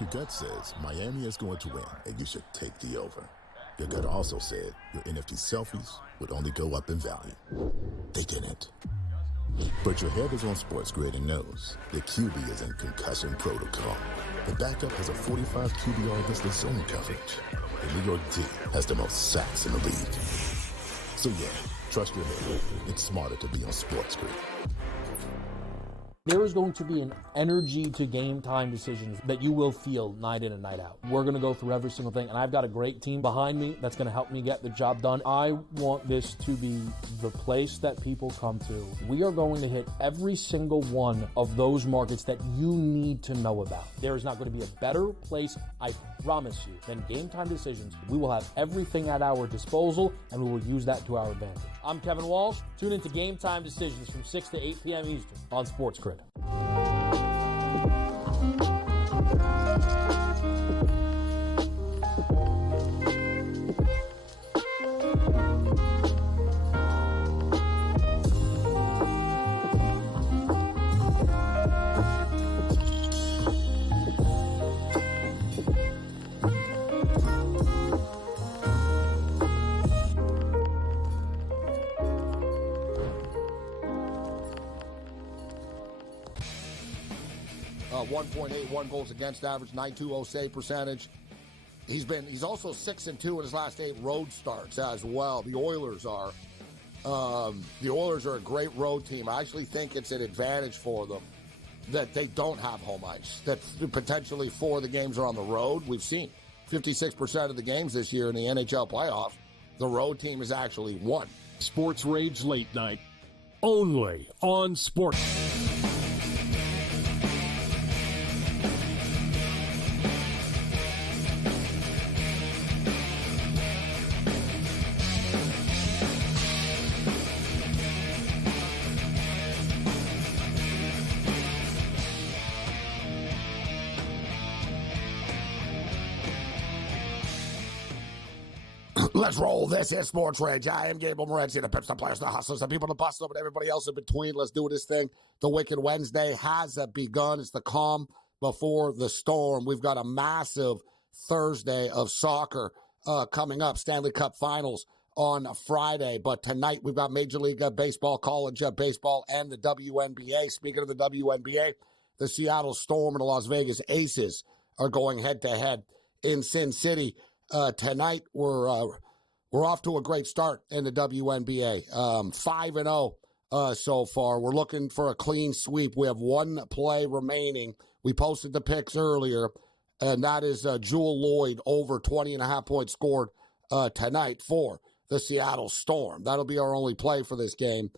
Your gut says Miami is going to win, and you should take the over. Your gut also said your NFT selfies would only go up in value. They didn't. But your head is on SportsGrid and knows the QB is in concussion protocol. The backup has a 45 QBR listed zone coverage. The New York D has the most sacks in the league. So yeah, trust your head. It's smarter to be on SportsGrid. There is going to be an energy to game time decisions that you will feel night in and night out. We're going to go through every single thing, and I've got a great team behind me that's going to help me get the job done. I want this to be the place that people come to. We are going to hit every single one of those markets that you need to know about. There is not going to be a better place, I promise you, than game time decisions. We will have everything at our disposal, and we will use that to our advantage. I'm Kevin Walsh. Tune into Game Time Decisions from 6 to 8 p.m. Eastern on SportsGrid. 1.81 goals against average, 9.20 save percentage. He's also 6-2 in his last 8 road starts as well. The Oilers are a great road team. I actually think it's an advantage for them that they don't have home ice. That potentially 4 of the games are on the road. We've seen 56% of the games this year in the NHL playoffs, the road team has actually won. Sports Rage Late Night, only on Sports. Let's roll. This is Sports Rage. I am Gabriel Morency, the Pips, the Players, the Hustlers, the people, the Bustlers, but everybody else in between. Let's do this thing. The Wicked Wednesday has begun. It's the calm before the storm. We've got a massive Thursday of soccer coming up. Stanley Cup Finals on Friday. But tonight we've got Major League Baseball, College Baseball, and the WNBA. Speaking of the WNBA, the Seattle Storm and the Las Vegas Aces are going head-to-head in Sin City. Tonight we're off to a great start in the WNBA. 5-0 so far. We're looking for a clean sweep. We have 1 play remaining. We posted the picks earlier, and that is Jewel Lloyd over 20.5 points scored tonight for the Seattle Storm. That'll be our only play for this game.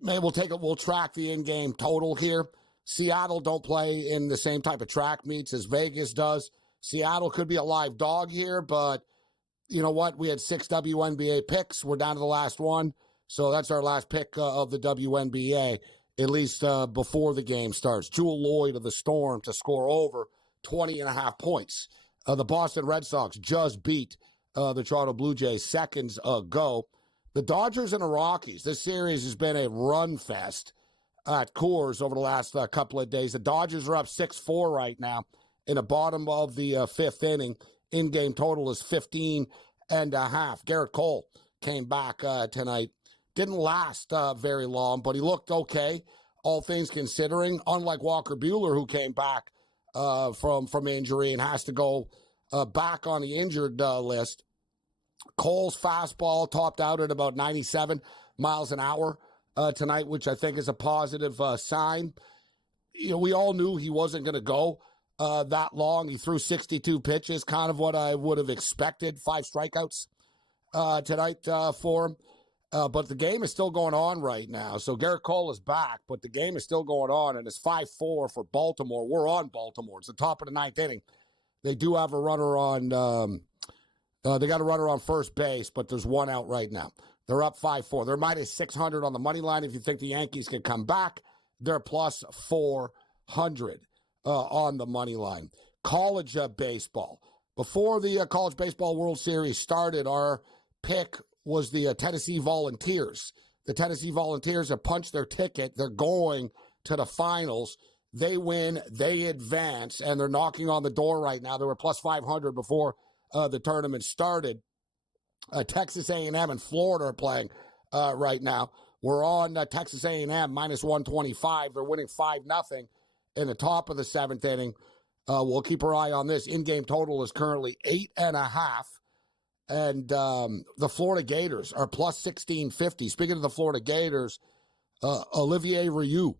Maybe we'll track the in-game total here. Seattle don't play in the same type of track meets as Vegas does. Seattle could be a live dog here, but you know what? We had 6 WNBA picks. We're down to the last one. So that's our last pick of the WNBA, at least before the game starts. Jewel Lloyd of the Storm to score over 20.5 points. The Boston Red Sox just beat the Toronto Blue Jays seconds ago. The Dodgers and the Rockies, this series has been a run fest at Coors over the last couple of days. The Dodgers are up 6-4 right now in the bottom of the 5th inning. In-game total is 15.5. Garrett Cole came back tonight. Didn't last very long, but he looked okay, all things considering. Unlike Walker Buehler, who came back from injury and has to go back on the injured list. Cole's fastball topped out at about 97 miles an hour tonight, which I think is a positive sign. You know, we all knew he wasn't going to go that long. He threw 62 pitches, kind of what I would have expected. 5 strikeouts tonight for him. But the game is still going on right now. So Garrett Cole is back, but the game is still going on, and it's 5-4 for Baltimore. We're on Baltimore. It's the top of the 9th inning. They do have a runner on they got a runner on first base, but there's 1 out right now. They're up 5-4. They're minus 600 on the money line. If you think the Yankees can come back, they're plus 400 on the money line. College baseball. Before the College Baseball World Series started, our pick was the Tennessee Volunteers. The Tennessee Volunteers have punched their ticket. They're going to the finals. They win, they advance, and they're knocking on the door right now. They were plus 500 before the tournament started. Texas A&M and Florida are playing right now. We're on Texas A&M minus 125. They're winning 5-0 in the top of the seventh inning. We'll keep our eye on this. In-game total is currently 8.5. And the Florida Gators are plus 1650. Speaking of the Florida Gators, Olivier Rioux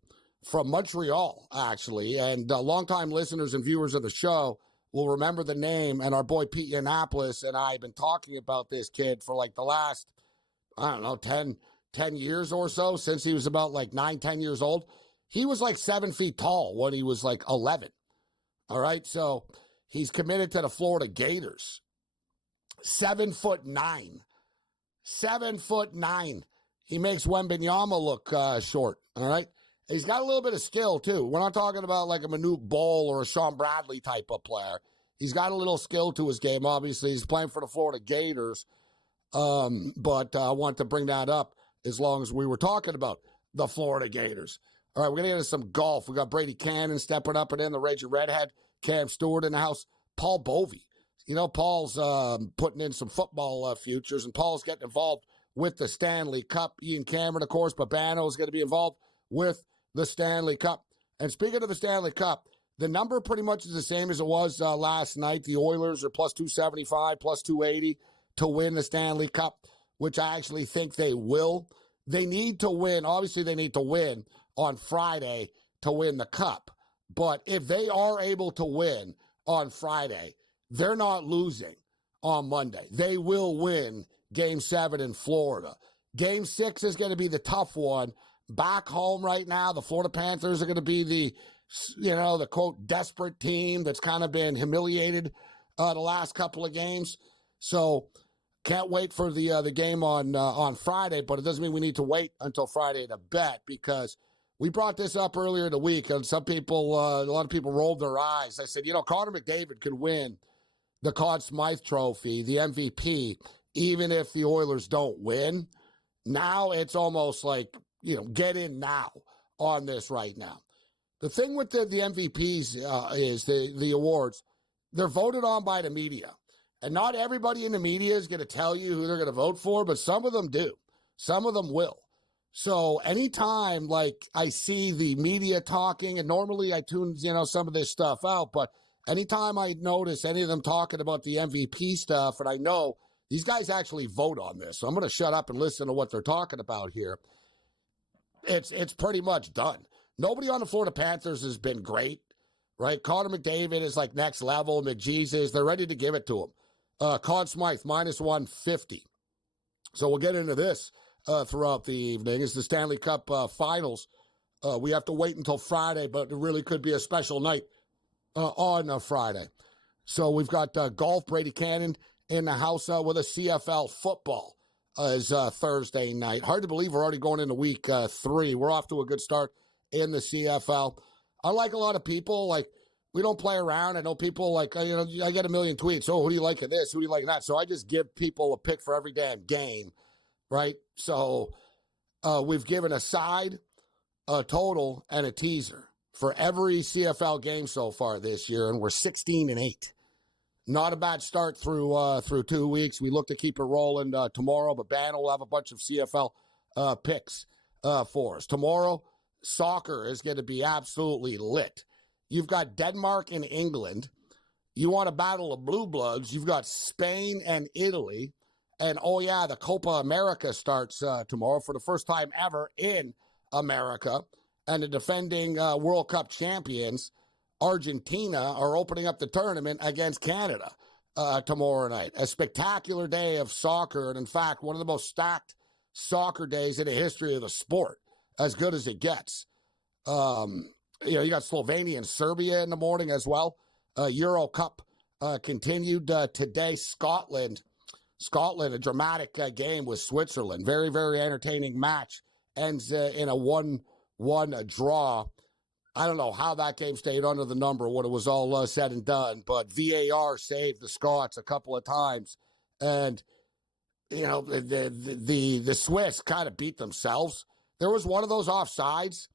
from Montreal, actually, and longtime listeners and viewers of the show will remember the name. And our boy Pete Yiannopoulos and I have been talking about this kid for like the last, 10 years or so, since he was about like 9-10 years old. He was like 7 feet tall when he was like 11. All right, so he's committed to the Florida Gators. 7'9". 7'9". He makes Wembanyama look short. All right. He's got a little bit of skill too. We're not talking about like a Manute Bol or a Sean Bradley type of player. He's got a little skill to his game. Obviously, he's playing for the Florida Gators. But I want to bring that up as long as we were talking about the Florida Gators. All right, we're going to get into some golf. We got Brady Cannon stepping up and in, the Raging Redhead, Cam Stewart in the house, Paul Bovey. You know, Paul's putting in some football futures, and Paul's getting involved with the Stanley Cup. Ian Cameron, of course, Babano is going to be involved with the Stanley Cup. And speaking of the Stanley Cup, the number pretty much is the same as it was last night. The Oilers are plus 275, plus 280 to win the Stanley Cup, which I actually think they will. They need to win. Obviously, they need to win on Friday to win the Cup. But if they are able to win on Friday, they're not losing on Monday. They will win Game 7 in Florida. Game 6 is going to be the tough one. Back home right now, the Florida Panthers are going to be the quote, desperate team that's kind of been humiliated the last couple of games. So can't wait for the game on Friday, but it doesn't mean we need to wait until Friday to bet, because we brought this up earlier in the week, and some people, a lot of people rolled their eyes. I said, Connor McDavid could win the Conn Smythe Trophy, the MVP, even if the Oilers don't win. Now it's almost like, get in now on this right now. The thing with the MVPs is the awards, they're voted on by the media. And not everybody in the media is going to tell you who they're going to vote for, but some of them do. Some of them will. So anytime, like, I see the media talking, and normally I tune, some of this stuff out, but anytime I notice any of them talking about the MVP stuff, and I know these guys actually vote on this, so I'm going to shut up and listen to what they're talking about here. It's pretty much done. Nobody on the Florida Panthers has been great, right? Connor McDavid is like next level. McJesus, they're ready to give it to him. Conn Smythe, minus 150. So we'll get into this throughout the evening. It's the Stanley Cup Finals. We have to wait until Friday, but it really could be a special night on Friday. So we've got golf, Brady Cannon in the house with a CFL football is Thursday night. Hard to believe we're already going into week 3. We're off to a good start in the CFL. Unlike a lot of people, like, we don't play around. I know people like, I get a million tweets. Oh, who do you like in this? Who do you like in that? So I just give people a pick for every damn game, right? So we've given a side, a total, and a teaser for every CFL game so far this year, and we're 16-8. Not a bad start through 2 weeks. We look to keep it rolling tomorrow, but Ban will have a bunch of CFL picks for us. Tomorrow, soccer is going to be absolutely lit. You've got Denmark and England. You want a battle of blue bloods. You've got Spain and Italy. And, oh, yeah, the Copa America starts tomorrow for the first time ever in America. And the defending World Cup champions, Argentina, are opening up the tournament against Canada tomorrow night. A spectacular day of soccer, and in fact, one of the most stacked soccer days in the history of the sport, as good as it gets. You got Slovenia and Serbia in the morning as well. Euro Cup continued today. Scotland, a dramatic game with Switzerland. Very, very entertaining match. Ends in a 1-1 draw. I don't know how that game stayed under the number when it was all said and done, but VAR saved the Scots a couple of times. And, the Swiss kind of beat themselves. There was one of those offsides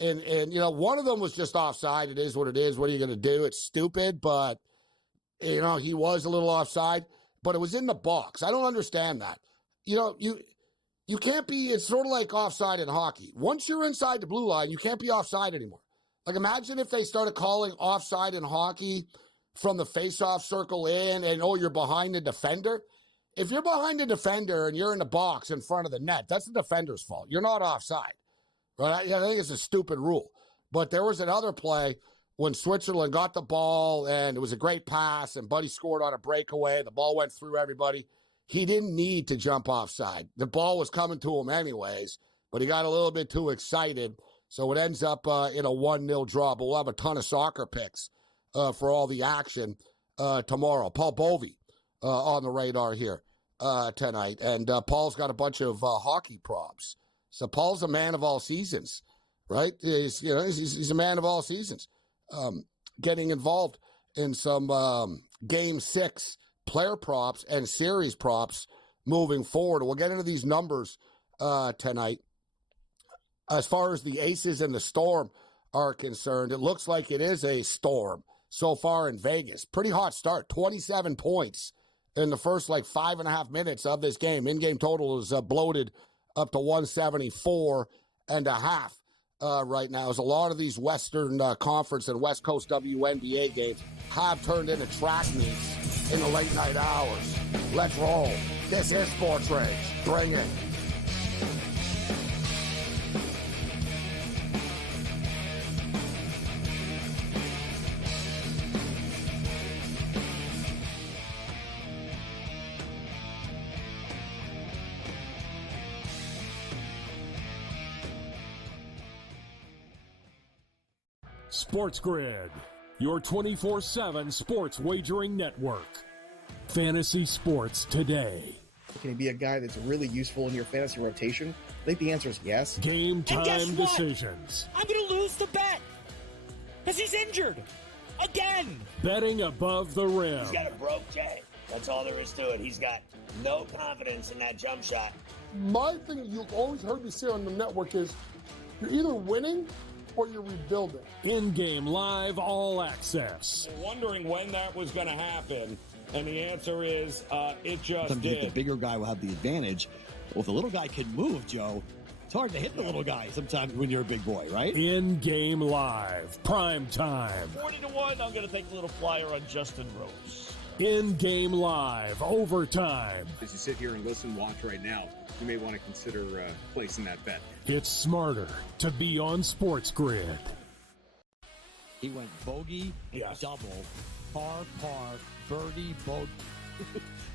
And one of them was just offside. It is what it is. What are you going to do? It's stupid, but, he was a little offside. But it was in the box. I don't understand that. You can't be, it's sort of like offside in hockey. Once you're inside the blue line, you can't be offside anymore. Like, imagine if they started calling offside in hockey from the face-off circle in and, you're behind the defender. If you're behind the defender and you're in the box in front of the net, that's the defender's fault. You're not offside. Right? I think it's a stupid rule. But there was another play when Switzerland got the ball, and it was a great pass, and Buddy scored on a breakaway. The ball went through everybody. He didn't need to jump offside. The ball was coming to him anyways, but he got a little bit too excited. So it ends up in a 1-0 draw. But we'll have a ton of soccer picks for all the action tomorrow. Paul Bovey on the radar here tonight. And Paul's got a bunch of hockey props. So Paul's a man of all seasons, right? He's a man of all seasons. Getting involved in some Game 6 player props and series props moving forward. We'll get into these numbers tonight. As far as the Aces and the Storm are concerned, it looks like it is a storm so far in Vegas. Pretty hot start, 27 points in the first 5.5 minutes of this game. In-game total is bloated up to 174.5 right now. As a lot of these Western Conference and West Coast WNBA games have turned into track meets in the late night hours. Let's roll. This is Sports Rage. Bring it. SportsGrid, your 24/7 sports wagering network. Fantasy sports today. Can he be a guy that's really useful in your fantasy rotation? I think the answer is yes. Game time decisions. I'm going to lose the bet because he's injured again. Betting above the rim. He's got a broke J. That's all there is to it. He's got no confidence in that jump shot. My thing you've always heard me say on the network is you're either winning or you're rebuilding. In-game live all access. Wondering when that was going to happen, and the answer is it just Sometimes did. the bigger guy will have the advantage. Well, if the little guy can move, Joe, it's hard to hit the little guy sometimes when you're a big boy, right? In-game live, prime time. 40-1, I'm going to take a little flyer on Justin Rose. In-game live, overtime. As you sit here and listen, watch right now, you may want to consider placing that bet. It's smarter to be on SportsGrid. He went bogey, double, par, birdie, bogey.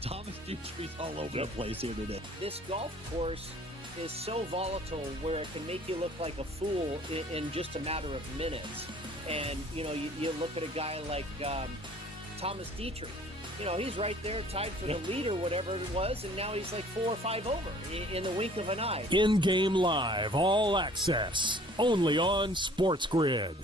Thomas Dutri's all over the place here today. This golf course is so volatile where it can make you look like a fool in just a matter of minutes. And, you look at a guy like Thomas Dietrich. He's right there tied for the lead or whatever it was, and now he's 4 or 5 over in the wink of an eye. In-game live, all access, only on SportsGrid.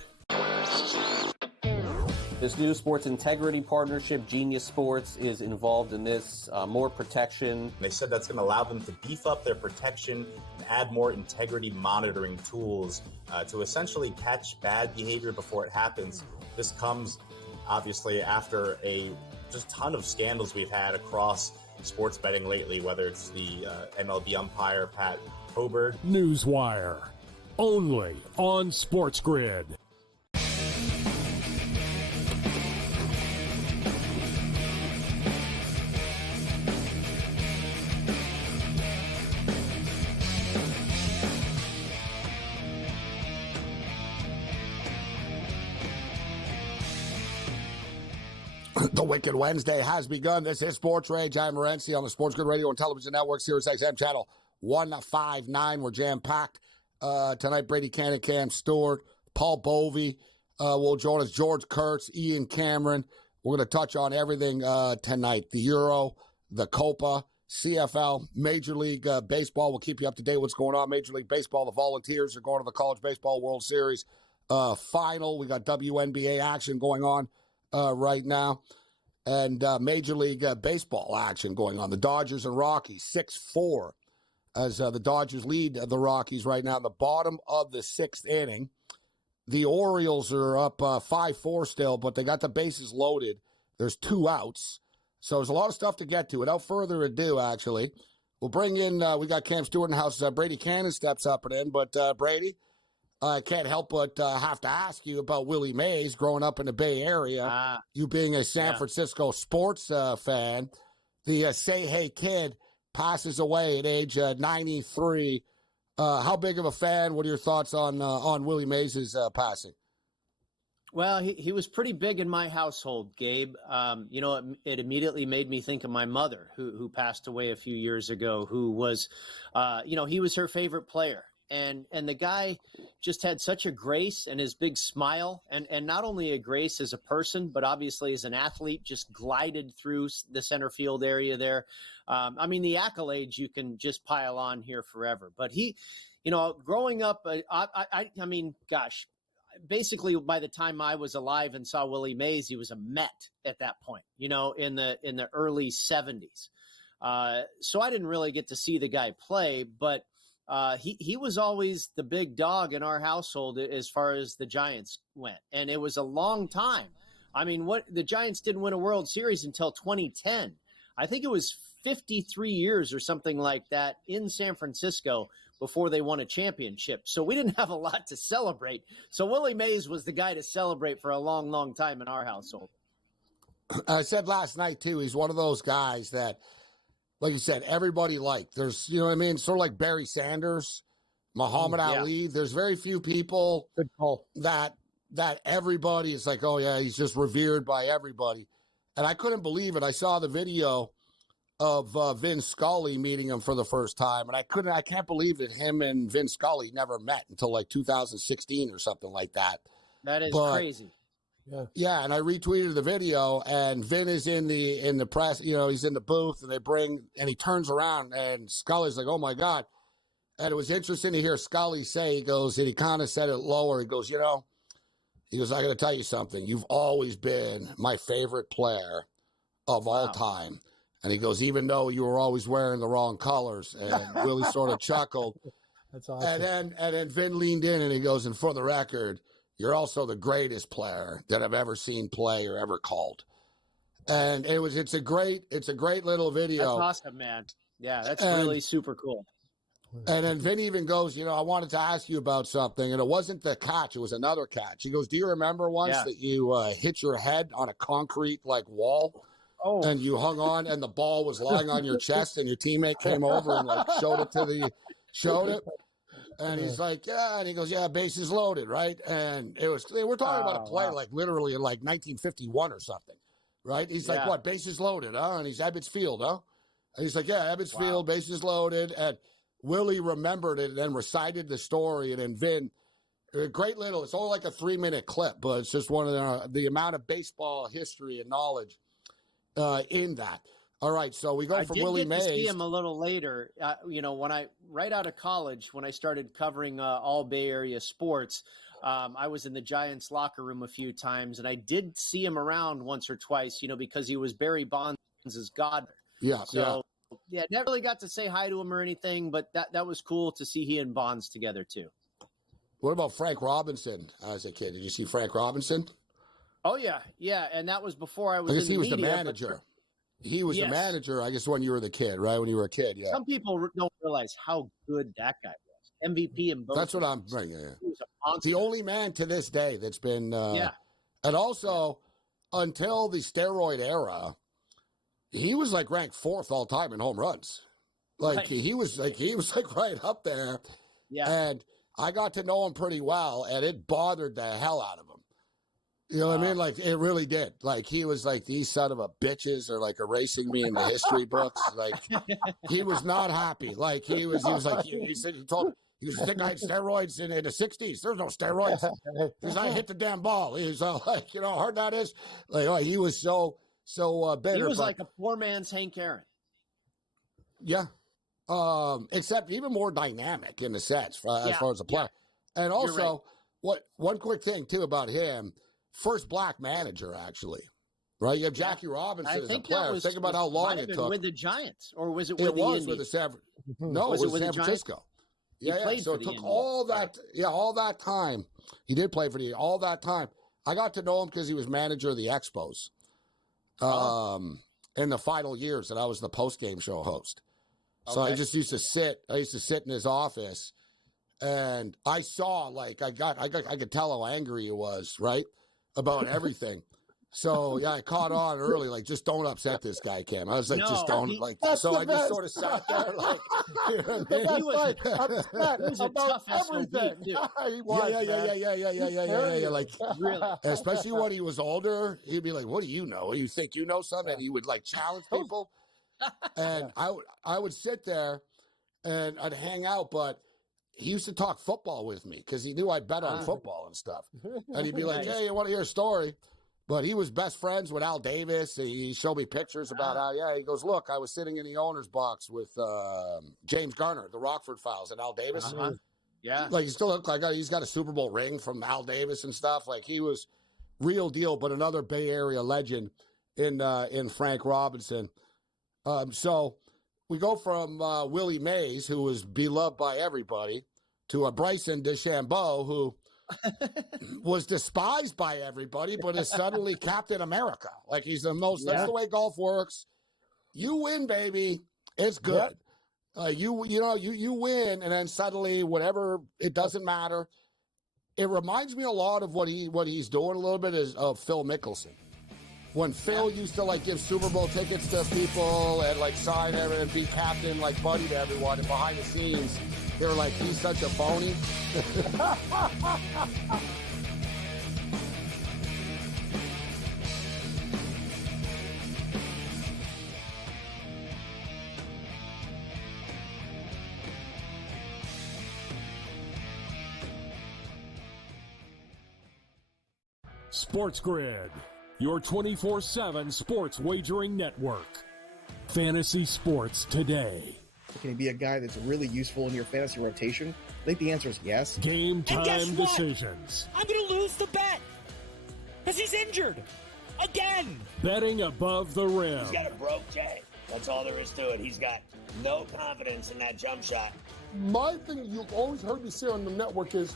This new sports integrity partnership, Genius Sports, is involved in this. More protection. They said that's going to allow them to beef up their protection and add more integrity monitoring tools to essentially catch bad behavior before it happens. This comes, obviously, after a just ton of scandals we've had across sports betting lately, whether it's the MLB umpire, Pat Hoberg. Newswire, only on SportsGrid. The Wicked Wednesday has begun. This is Sports Rage. I'm Morency on the SportsGrid Radio and Television Network, Sirius XM Channel 159. We're jam-packed tonight. Brady Cannon, Cam Stewart, Paul Bovey will join us, George Kurtz, Ian Cameron. We're going to touch on everything tonight. The Euro, the Copa, CFL, Major League Baseball. We'll keep you up to date what's going on. Major League Baseball, the Volunteers are going to the College Baseball World Series final. We got WNBA action going on right now, and Major League Baseball action going on. The Dodgers and Rockies, 6-4, as the Dodgers lead the Rockies right now in the bottom of the 6th inning. The Orioles are up 5-4 still, but they got the bases loaded. There's 2 outs. So there's a lot of stuff to get to. Without further ado, actually, we'll bring in, we got Cam Stewart in the house. Brady Cannon steps up and in. But, Brady, I can't help but have to ask you about Willie Mays growing up in the Bay Area. You being a San Francisco sports fan. The Say Hey Kid passes away at age 93. How big of a fan? What are your thoughts on Willie Mays' passing? Well, he was pretty big in my household, Gabe. It immediately made me think of my mother, who passed away a few years ago, who was, he was her favorite player. And the guy just had such a grace, and his big smile, and not only a grace as a person, but obviously as an athlete, just glided through the center field area there. The accolades you can just pile on here forever. But he, growing up, basically by the time I was alive and saw Willie Mays, he was a Met at that point, in the early 70s. So I didn't really get to see the guy play, but he was always the big dog in our household as far as the Giants went. And it was a long time. The Giants didn't win a World Series until 2010. I think it was 53 years or something like that in San Francisco before they won a championship. So we didn't have a lot to celebrate. So Willie Mays was the guy to celebrate for a long, long time in our household. I said last night, too, he's one of those guys that, like you said, everybody liked. There's, sort of like Barry Sanders, Muhammad Ali. There's very few people that everybody is like, oh, yeah, he's just revered by everybody. And I couldn't believe it. I saw the video of Vin Scully meeting him for the first time. And I can't believe that him and Vin Scully never met until like 2016 or something like that. That is crazy. Yeah, and I retweeted the video, and Vin is in the press, he's in the booth, and he turns around, and Scully's like, oh my God. And it was interesting to hear Scully say, and he kind of said it lower, he goes, I got to tell you something. You've always been my favorite player of all time. And he goes, even though you were always wearing the wrong colors. And Willie sort of chuckled. That's awesome. And then Vin leaned in and he goes, and for the record, you're also the greatest player that I've ever seen play or ever called. And it's a great little video. That's awesome, man. Yeah, that's really super cool. And then Vin even goes, I wanted to ask you about something. And it wasn't the catch. It was another catch. He goes, do you remember once that you hit your head on a concrete wall? Oh. And you hung on and the ball was lying on your chest and your teammate came over and showed it. And he's like, yeah. And he goes, yeah, bases loaded, right? And we're talking about a play literally in 1951 or something, right? He's like, what, bases loaded, huh? And he's Ebbets Field, huh? And he's like, yeah, Ebbets Field, bases loaded. And Willie remembered it and then recited the story. And then Vin, great little, it's only like a 3-minute clip, but it's just one of the amount of baseball history and knowledge in that. All right, so we go from Willie Mays. I did get to see him a little later. Right out of college, when I started covering all Bay Area sports, I was in the Giants locker room a few times, and I did see him around once or twice, because he was Barry Bonds' godfather. Never really got to say hi to him or anything, but that was cool to see he and Bonds together too. What about Frank Robinson as a kid? Did you see Frank Robinson? Oh, yeah, and that was before I was I guess in the he was media, the manager. He was the manager, I guess, when you were the kid, right? When you were a kid, yeah. Some people don't realize how good that guy was. MVP in both. That's what I'm bringing. Yeah. He was a monster. The only man to this day that's been, and also until the steroid era, he was ranked 4th all time in home runs. He was right up there. Yeah. And I got to know him pretty well, and it bothered the hell out of him. You know what I mean? It really did. He was these son of a bitches are erasing me in the history books. He was not happy. He told me, he was think I had steroids in the 60s. There's no steroids. Because I hit the damn ball. He was how hard that is. He was so bitter. He was like a poor man's Hank Aaron. Yeah. Except even more dynamic in the sense as far as a player. And also, one quick thing too about him, first black manager actually, right? You have Jackie Robinson as a player. Think about how long it took. With the Giants, or was it with the San Francisco. Yeah. So it took all that time. He did play for all that time. I got to know him because he was manager of the Expos in the final years that I was the post-game show host. So I just used to sit in his office, and I saw, like, I could tell how angry he was, right, about everything. So, yeah, I caught on early, like, just don't upset this guy, Cam. I was like, just don't, like, so I just sort of sat there, like, you know what I mean? He was a tough everything. He was, yeah. Like, really, especially when he was older, he'd be like, what do you know? You think you know something? And he would, like, challenge people. And I would sit there and I'd hang out, but he used to talk football with me because he knew I'd bet on football and stuff. And he'd be like, hey, you want to hear a story? But he was best friends with Al Davis. He showed me pictures about how, he goes, look, I was sitting in the owner's box with James Garner, the Rockford Files, and Al Davis. Yeah. Like, he still looked like he's got a Super Bowl ring from Al Davis and stuff. Like, he was real deal, but another Bay Area legend in Frank Robinson. So we go from Willie Mays, who was beloved by everybody, to a Bryson DeChambeau, who was despised by everybody, but is suddenly Captain America. Like, he's the most, that's the way golf works. You win, baby. It's good. You win, and then suddenly whatever, it doesn't matter. It reminds me a lot of what he's doing a little bit of Phil Mickelson. When Phil used to, like, give Super Bowl tickets to people and, like, sign everything and be captain, like, buddy to everyone, and behind the scenes, they were like, he's such a phony. SportsGrid, your 24/7 sports wagering network. Fantasy sports today. Can he be a guy that's really useful in your fantasy rotation? I think the answer is yes. Game time decisions. I'm going to lose the bet because he's injured again. Betting above the rim. He's got a broke J. That's all there is to it. He's got no confidence in that jump shot. My thing you've always heard me say on the network is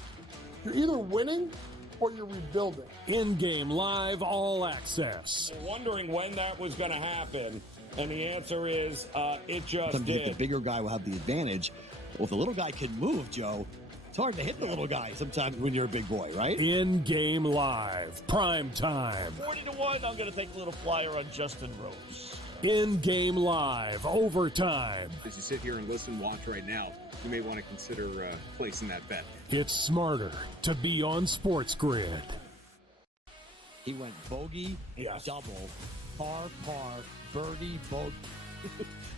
you're either winning or you're rebuilding. In-game live all access. Wondering when that was going to happen, and the answer is it just Sometimes did. the bigger guy will have the advantage. Well, if the little guy can move, Joe, it's hard to hit the little guy sometimes when you're a big boy, right? In-game live, prime time. 40-1, I'm going to take a little flyer on Justin Rose. In-game live, overtime. As you sit here and listen, watch right now, you may want to consider placing that bet. It's smarter to be on SportsGrid. He went bogey, double, par, birdie, bogey.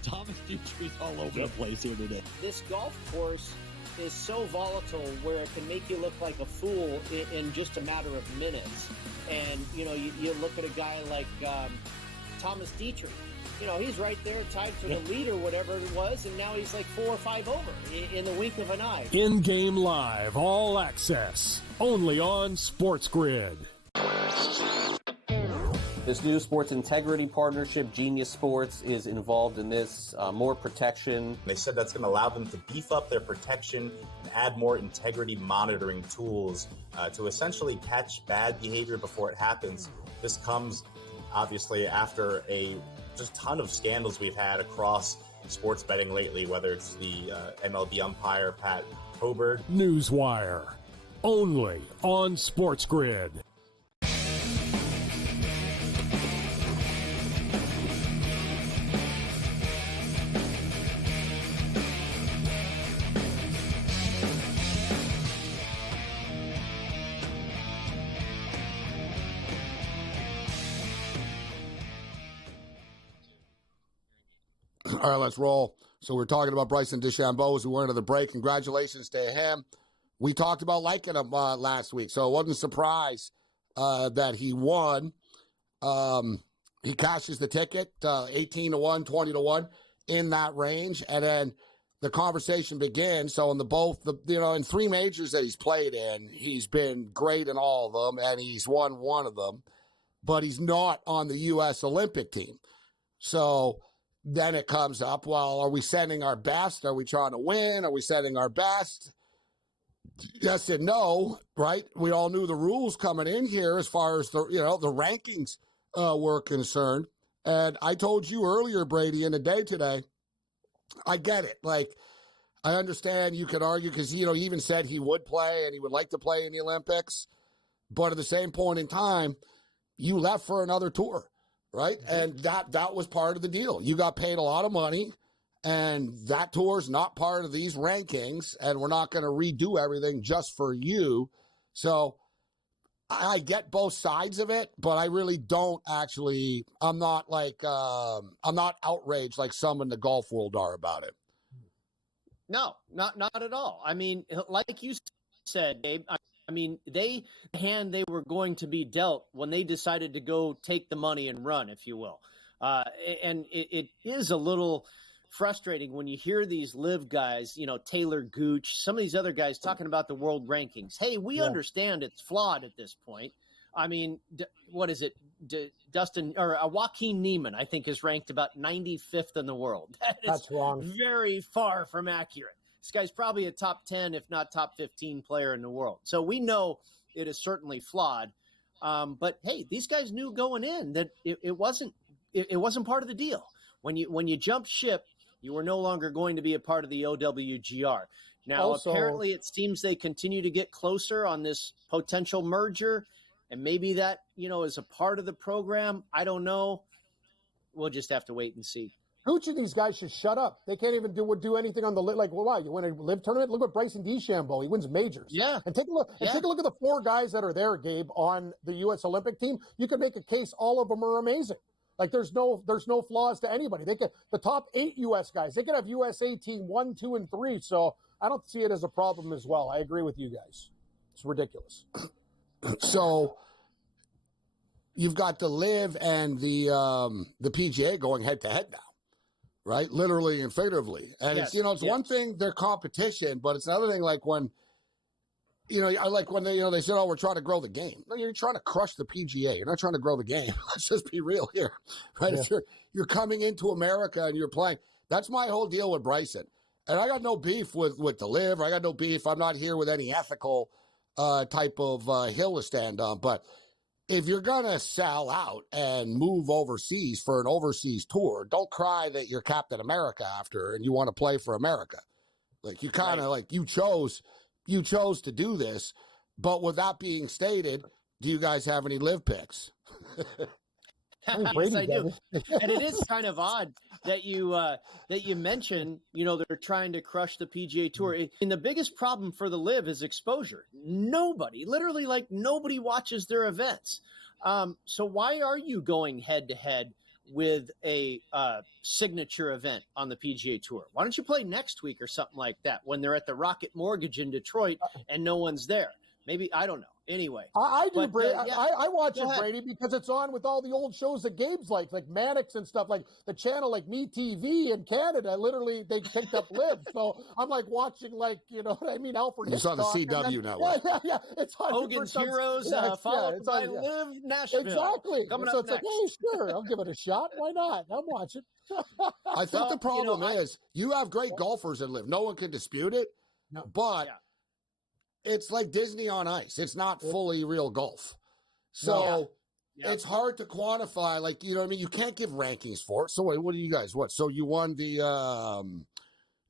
Thomas Dutri's all over the place here today. This golf course is so volatile where it can make you look like a fool in just a matter of minutes. And, you know, you look at a guy like Thomas Dietrich. You know, he's right there tied for the lead or whatever it was, and now he's like 4 or 5 over in the wink of an eye. In-game live, all access, only on SportsGrid. This new sports integrity partnership, Genius Sports, is involved in this. More protection. They said that's going to allow them to beef up their protection and add more integrity monitoring tools to essentially catch bad behavior before it happens. This comes, obviously, after a just ton of scandals we've had across sports betting lately, whether it's the MLB umpire, Pat Hobert. Newswire, only on SportsGrid. All right, let's roll. So we're talking about Bryson DeChambeau as we went into the break. Congratulations to him. We talked about liking him last week, so it wasn't a surprise that he won. He cashes the ticket, 18-1, 20-1, in that range, and then the conversation begins. So in 3 majors that he's played in, he's been great in all of them, and he's won one of them, but he's not on the U.S. Olympic team. So then it comes up, well, are we sending our best? Are we trying to win? Are we sending our best? Yes and no, right? We all knew the rules coming in here as far as the rankings were concerned. And I told you earlier, Brady, in the day today, I get it. Like, I understand you could argue because, he even said he would play and he would like to play in the Olympics. But at the same point in time, you left for another tour, right? And that was part of the deal. You got paid a lot of money, and that tour's not part of these rankings, and we're not going to redo everything just for you. So I get both sides of it, but I really don't actually. I'm not outraged like some in the golf world are about it. No, not at all. I mean, like you said, Gabe, I mean, they were going to be dealt when they decided to go take the money and run, if you will. And it is a little frustrating when you hear these live guys, Taylor Gooch, some of these other guys talking about the world rankings. Hey, we understand it's flawed at this point. I mean, what is it? Joaquin Neiman, I think, is ranked about 95th in the world. That's wrong. Very far from accurate. This guy's probably a top 10, if not top 15 player in the world. So we know it is certainly flawed. But hey, these guys knew going in that it wasn't part of the deal. When you jump ship, you were no longer going to be a part of the OWGR. Now, Also, apparently it seems they continue to get closer on this potential merger, and maybe that, is a part of the program. I don't know. We'll just have to wait and see. Gooch and these guys should shut up. They can't even do anything on the why? You win a live tournament? Look at Bryson DeChambeau. He wins majors. Yeah. And take a look. And take a look at the 4 guys that are there, Gabe, on the U.S. Olympic team. You can make a case all of them are amazing. Like there's no flaws to anybody. The top 8 U.S. guys. They could have USA team 1, 2, and 3. So I don't see it as a problem as well. I agree with you guys. It's ridiculous. So you've got the Live and the PGA going head to head now, right? Literally and figuratively. And it's one thing their competition, but it's another thing like when when they said, "Oh, we're trying to grow the game." No, you're trying to crush the PGA. You're not trying to grow the game. Let's just be real here, right? Yeah. If you're coming into America and you're playing, that's my whole deal with Bryson. And I got no beef with the Live. I got no beef. I'm not here with any ethical type of hill to stand on. But if you're gonna sell out and move overseas for an overseas tour, don't cry that you're Captain America after and you want to play for America. Like you kind of you chose to do this, but with that being stated, do you guys have any live picks? Yes, I do. And it is kind of odd that you mention, they're trying to crush the PGA Tour. And the biggest problem for the live is exposure. Nobody watches their events. So why are you going head to head with a signature event on the PGA Tour? Why don't you play next week or something like that when they're at the Rocket Mortgage in Detroit and no one's there? Maybe, I don't know. Anyway. I do, Brady. I watch it, Brady, because it's on with all the old shows that Gabe's like Mannix and stuff, like the channel like Me TV in Canada. Literally, they picked up Live. So I'm like watching, you know what I mean? Alfred It's on the CW network. Yeah. It's on Hogan's Heroes, followed by Live Nashville. Exactly. Coming so up it's next. Hey, sure, I'll give it a shot. Why not? I'm watching. I think the problem is you have great golfers in Live. No one can dispute it. No. But it's like Disney on ice. It's not fully real golf. So it's hard to quantify. Like, you know what I mean? You can't give rankings for it. So what do you guys, So you won the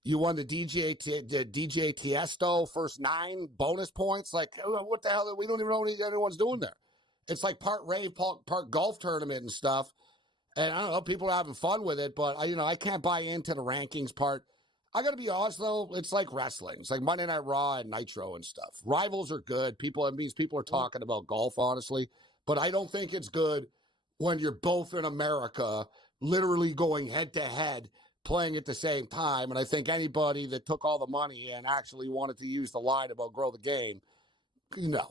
DJ Tiesto first 9 bonus points. Like, what the hell? We don't even know what anyone's doing there. It's like part rave, part golf tournament and stuff. And I don't know, people are having fun with it, but I can't buy into the rankings part. I got to be honest, though, it's like wrestling. It's like Monday Night Raw and Nitro and stuff. Rivals are good. People are talking about golf, honestly. But I don't think it's good when you're both in America, literally going head-to-head, playing at the same time. And I think anybody that took all the money and actually wanted to use the line about grow the game,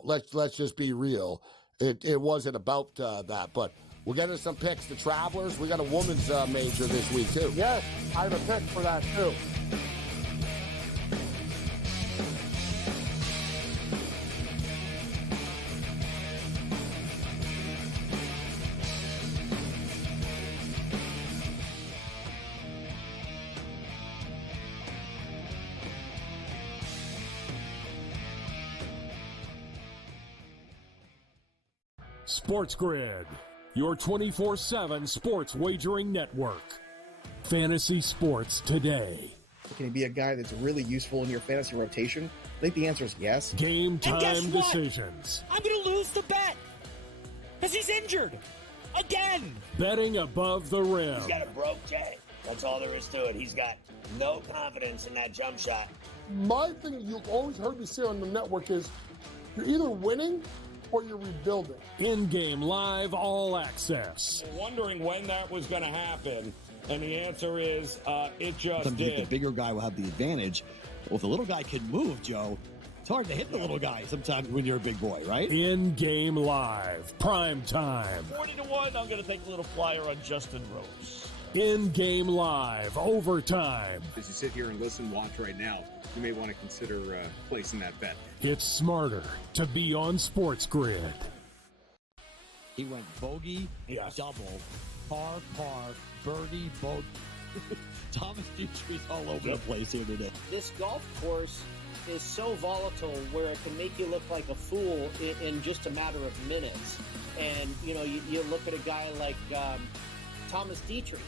let's just be real. It wasn't about that. But we'll get into some picks. The Travelers, we got a women's major this week, too. Yes, I have a pick for that, too. SportsGrid, your 24/7 sports wagering network. Fantasy sports today. Can he be a guy that's really useful in your fantasy rotation? I think the answer is yes. Game And guess time what? decisions. I'm going to lose the bet because he's injured again. Betting above the rim. He's got a broke J. That's all there is to it. He's got no confidence in that jump shot. My thing you've always heard me say on the network is you're either winning or you're rebuilding. In-game live all access. Wondering when that was going to happen, and the answer is it just Sometimes you think did. the bigger guy will have the advantage. Well, if the little guy can move, Joe, it's hard to hit the little guy sometimes when you're a big boy, right? In-game live, prime time. 40-1, I'm going to take a little flyer on Justin Rose. In-game live, overtime. As you sit here and listen, watch right now, you may want to consider placing that bet. It's smarter to be on SportsGrid. He went bogey, double, par, birdie, bogey. Thomas Dietrich's all over the place here today. This golf course is so volatile where it can make you look like a fool in just a matter of minutes. And, you look at a guy like Thomas Dietrich.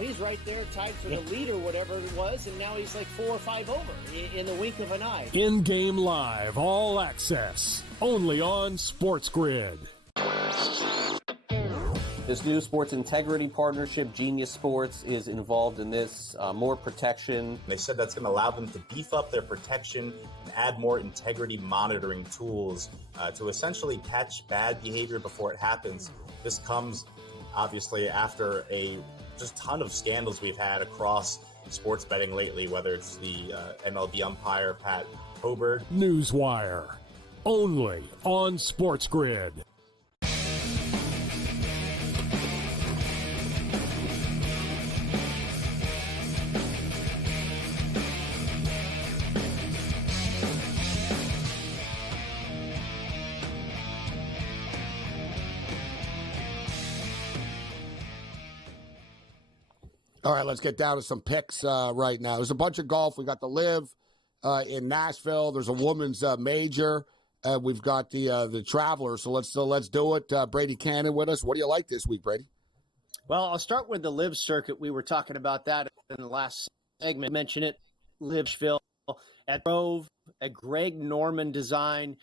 He's right there tied for the lead or whatever it was, and now he's like 4 or 5 over in the wink of an eye. In-game live, all access, only on SportsGrid. This new sports integrity partnership, Genius Sports, is involved in this. More protection. They said that's going to allow them to beef up their protection and add more integrity monitoring tools to essentially catch bad behavior before it happens. This comes, obviously, after a just ton of scandals we've had across sports betting lately, whether it's the MLB umpire, Pat Hoberg. Newswire, only on SportsGrid. All right, let's get down to some picks right now. There's a bunch of golf. We got the Live in Nashville. There's a women's major. We've got the Traveler. So let's do it. Brady Cannon with us. What do you like this week, Brady? Well, I'll start with the Live circuit. We were talking about that in the last segment. Mention it, Liveville at Grove, a Greg Norman design.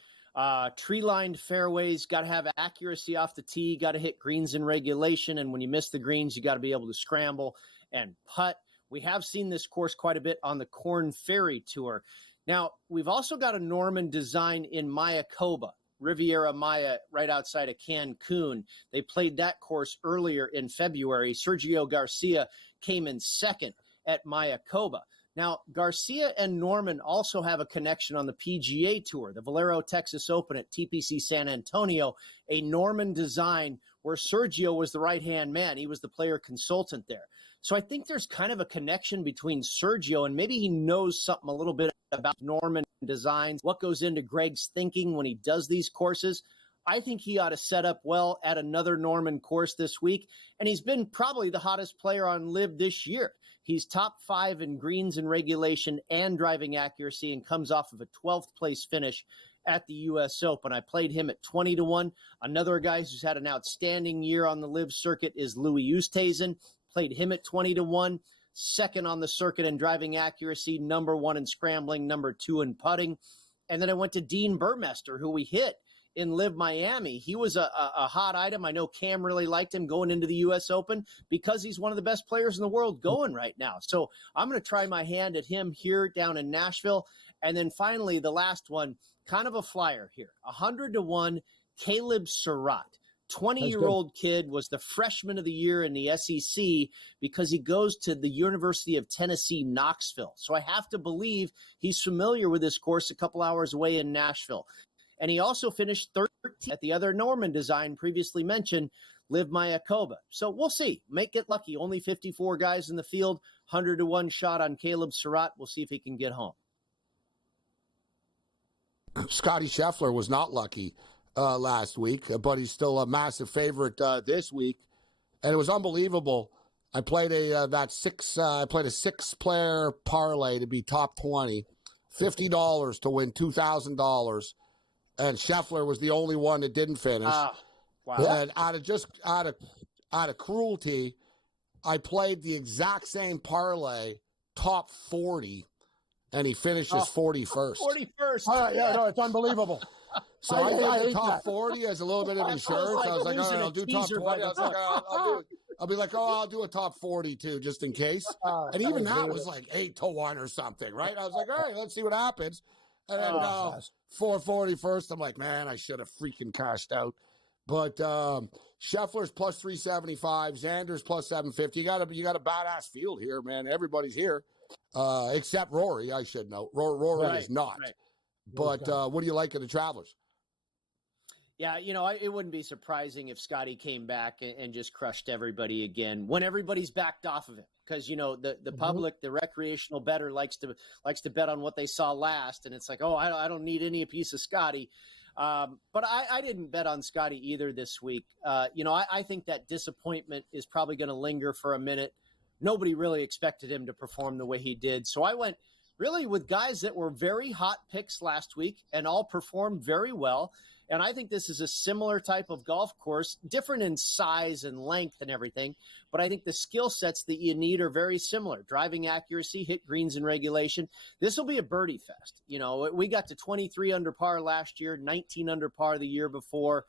Tree-lined fairways, got to have accuracy off the tee, got to hit greens in regulation, and when you miss the greens, you got to be able to scramble and putt. We have seen this course quite a bit on the Corn Ferry Tour. Now, we've also got a Norman design in Mayakoba, Riviera Maya, right outside of Cancun. They played that course earlier in February. Sergio Garcia came in second at Mayakoba. Now, Garcia and Norman also have a connection on the PGA Tour, the Valero Texas Open at TPC San Antonio, a Norman design where Sergio was the right-hand man. He was the player consultant there. So I think there's kind of a connection between Sergio and maybe he knows something a little bit about Norman designs, what goes into Greg's thinking when he does these courses. I think he ought to set up well at another Norman course this week, and he's been probably the hottest player on Live this year. He's top 5 in greens and regulation and driving accuracy and comes off of a 12th place finish at the U.S. Open. I played him at 20-1. Another guy who's had an outstanding year on the Live circuit is Louis Oosthuizen. Played him at 20-1. Second on the circuit in driving accuracy, number 1 in scrambling, number 2 in putting. And then I went to Dean Burmester, who we hit in Live Miami. He was a hot item. I know Cam really liked him going into the U.S. Open because he's one of the best players in the world going right now. So I'm going to try my hand at him here down in Nashville. And then finally, the last one, kind of a flyer here, 100-1, Caleb Surratt. 20-year-old kid, was the freshman of the year in the SEC because he goes to the University of Tennessee, Knoxville. So I have to believe he's familiar with this course a couple hours away in Nashville. And he also finished 13th at the other Norman design previously mentioned, Live Mayakoba. So we'll see. Make it lucky. Only 54 guys in the field, 100-1 shot on Caleb Surratt. We'll see if he can get home. Scotty Scheffler was not lucky last week, but he's still a massive favorite this week, and it was unbelievable. I played a 6-player parlay to be top 20, $50 to win $2,000, and Scheffler was the only one that didn't finish. Wow. And out of cruelty, I played the exact same parlay, top 40, and he finishes 41st. 41st. Yeah, no, it's unbelievable. So I did the top that. 40 as a little bit of insurance. like I was like, all right, I'll do top 20. I was like, I'll be like, I'll do a top 40 too, just in case. And even that was like 8-1 or something, right? I was like, all right, let's see what happens. And then 441st, I'm like, man, I should have freaking cashed out. But Scheffler's plus 375, Xander's plus 750. You got a badass field here, man. Everybody's here, except Rory. I should know. Rory is not. Right. But what do you like of the Travelers? Yeah, it wouldn't be surprising if Scotty came back and just crushed everybody again when everybody's backed off of him. Because, the public, the recreational bettor likes to bet on what they saw last. And it's like, oh, I don't need any piece of Scotty. But I didn't bet on Scotty either this week. I think that disappointment is probably going to linger for a minute. Nobody really expected him to perform the way he did. So I went really with guys that were very hot picks last week and all performed very well. And I think this is a similar type of golf course, different in size and length and everything. But I think the skill sets that you need are very similar. Driving accuracy, hit greens in regulation. This will be a birdie fest. We got to 23 under par last year, 19 under par the year before.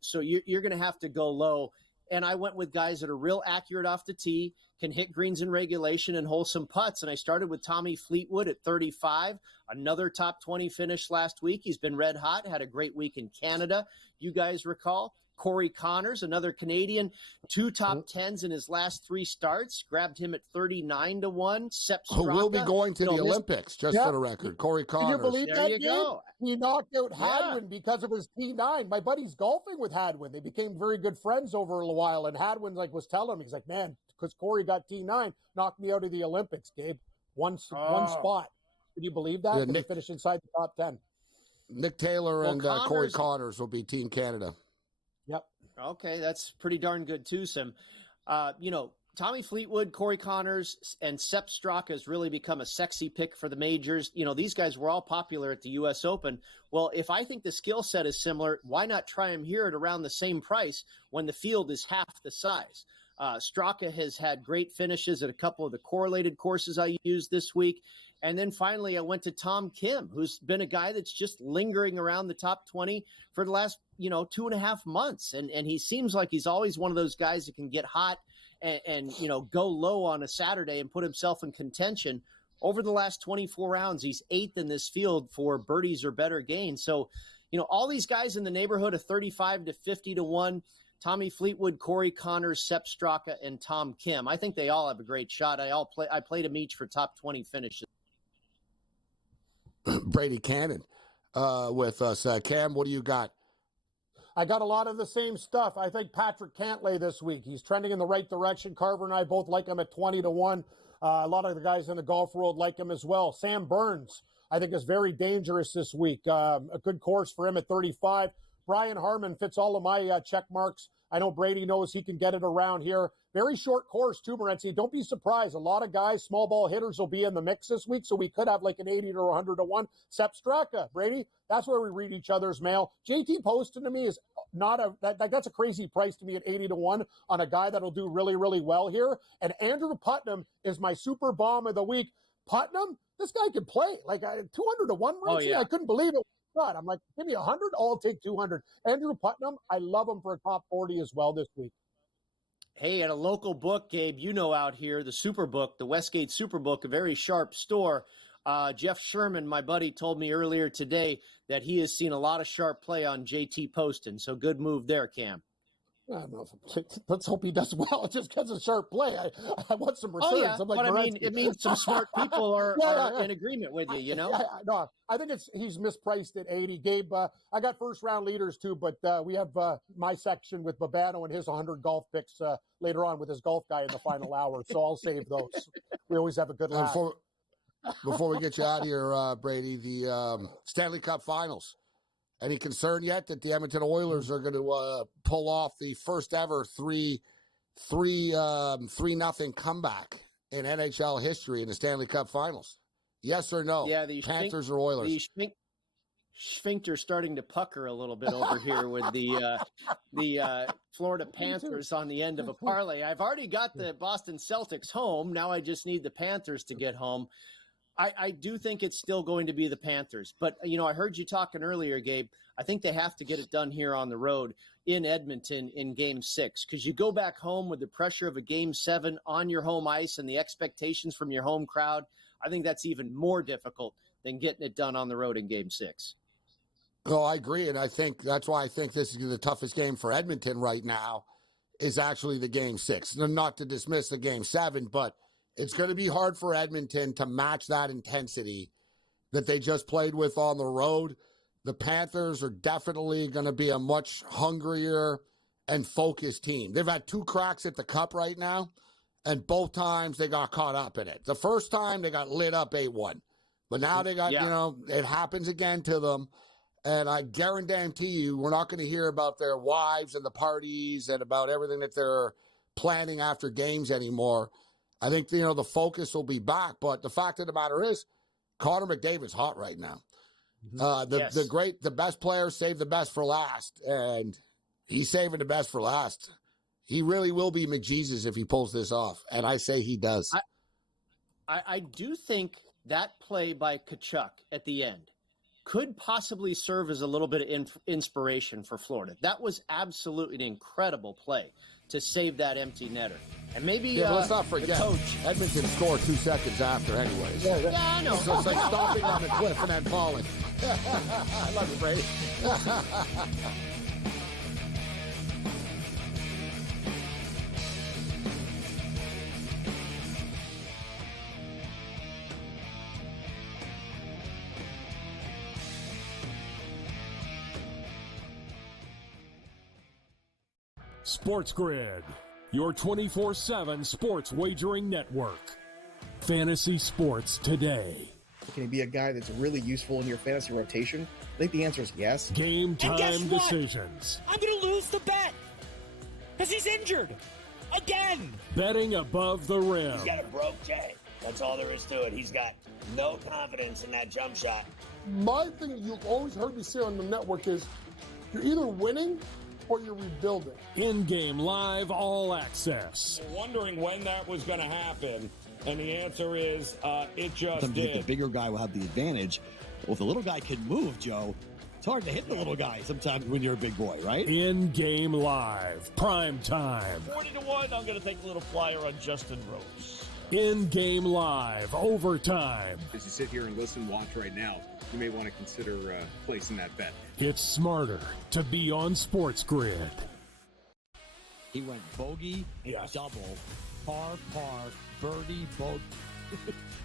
So you're going to have to go low. And I went with guys that are real accurate off the tee, can hit greens in regulation and hole some putts. And I started with Tommy Fleetwood at 35, another top 20 finish last week. He's been red hot, had a great week in Canada. You guys recall Corey Connors, another Canadian, 2 top 10s in his last 3 starts, grabbed him at 39-1. Sepp Straka, who will be going to the Olympics, just for the record. Corey Connors. Can you believe there that? You go. He knocked out Hadwin because of his T9. My buddy's golfing with Hadwin. They became very good friends over a while, and Hadwin was telling him, he's like, man, because Corey got T9, knocked me out of the Olympics, Gabe. One spot. Can you believe that? And he finished inside the top 10. Nick Taylor and Corey Connors will be Team Canada. Yep. Okay, that's pretty darn good too, Sim. Tommy Fleetwood, Corey Connors, and Sepp Straka has really become a sexy pick for the majors. These guys were all popular at the U.S. Open. Well, if I think the skill set is similar, why not try them here at around the same price when the field is half the size? Straka has had great finishes at a couple of the correlated courses I used this week. And then finally, I went to Tom Kim, who's been a guy that's just lingering around the top 20 for the last, 2.5 months. And he seems like he's always one of those guys that can get hot and go low on a Saturday and put himself in contention. Over the last 24 rounds, he's 8th in this field for birdies or better gains. So, all these guys in the neighborhood of 35 to 50-1, Tommy Fleetwood, Corey Connors, Sepp Straka, and Tom Kim. I think they all have a great shot. I played them each for top 20 finishes. Brady Cannon with us. Cam, what do you got? I got a lot of the same stuff. I think Patrick Cantlay this week. He's trending in the right direction. Carver and I both like him at 20-1. A lot of the guys in the golf world like him as well. Sam Burns, I think, is very dangerous this week. A good course for him at 35. Brian Harmon fits all of my check marks. I know Brady knows he can get it around here. Very short course, too, Morency. Don't be surprised. A lot of guys, small ball hitters, will be in the mix this week, so we could have like an 80 to 100-1. Sepp Straka, Brady, that's where we read each other's mail. JT Poston to me is not that's a crazy price to me at 80-1 on a guy that'll do really, really well here. And Andrew Putnam is my super bomb of the week. Putnam, this guy can play. Like 200-1, Morency. Oh, yeah. I couldn't believe it. God, I'm like, give me 100, I'll take 200. Andrew Putnam, I love him for a top 40 as well this week. Hey, at a local book, Gabe, out here, the Superbook, the Westgate Superbook, a very sharp store. Jeff Sherman, my buddy, told me earlier today that he has seen a lot of sharp play on JT Poston. So good move there, Cam. I don't know. Let's hope he does well just because of sharp play. I want some returns. Oh, yeah. I'm like, but I mean, it means some smart people are in agreement with you, No, I think he's mispriced at 80. Gabe, I got first round leaders too, but we have my section with Babano and his 100 golf picks later on with his golf guy in the final hour. So I'll save those. We always have a good laugh. Before we get you out of here, Brady, the Stanley Cup Finals. Any concern yet that the Edmonton Oilers are going to pull off the first ever 3-0 comeback in NHL history in the Stanley Cup Finals? Yes or no? Yeah, the Panthers or Oilers? The sphincter starting to pucker a little bit over here with the Florida Panthers on the end of a parlay. I've already got the Boston Celtics home. Now I just need the Panthers to get home. I do think it's still going to be the Panthers. But, I heard you talking earlier, Gabe. I think they have to get it done here on the road in Edmonton in Game 6, because you go back home with the pressure of a Game 7 on your home ice and the expectations from your home crowd. I think that's even more difficult than getting it done on the road in Game 6. Oh, I agree, and I think that's why I think this is the toughest game for Edmonton right now is actually the Game 6. Not to dismiss the Game 7, but it's going to be hard for Edmonton to match that intensity that they just played with on the road. The Panthers are definitely going to be a much hungrier and focused team. They've had 2 cracks at the cup right now, and both times they got caught up in it. The first time they got lit up 8-1, but now they got, it happens again to them. And I guarantee you, we're not going to hear about their wives and the parties and about everything that they're planning after games anymore. I think, the focus will be back. But the fact of the matter is, Connor McDavid's hot right now. The best players save the best for last. And he's saving the best for last. He really will be McJesus if he pulls this off. And I say he does. I do think that play by Tkachuk at the end could possibly serve as a little bit of inspiration for Florida. That was absolutely an incredible play to save that empty netter. And maybe let's not forget, Edmonton scored 2 seconds after anyways. Yeah, I know. So it's like stopping on the cliff and then falling. I love you, Brady. SportsGrid, your 24/7 sports wagering network. Fantasy sports today. Can he be a guy that's really useful in your fantasy rotation? I think the answer is yes. Game time decisions. I'm going to lose the bet because he's injured again. Betting above the rim. He's got a broke J. That's all there is to it. He's got no confidence in that jump shot. My thing you've always heard me say on the network is you're either winning or you're rebuilding. In-game live, all access. We're wondering when that was going to happen, and the answer is it just Sometimes did. the bigger guy will have the advantage. Well, if the little guy can move, Joe, it's hard to hit the little guy sometimes when you're a big boy, right? In-game live, prime time. 40-1, I'm going to take a little flyer on Justin Rose. In-game live, overtime. As you sit here and listen, watch right now, you may want to consider placing that bet. It's smarter to be on SportsGrid. He went bogey, double, par, birdie, bogey.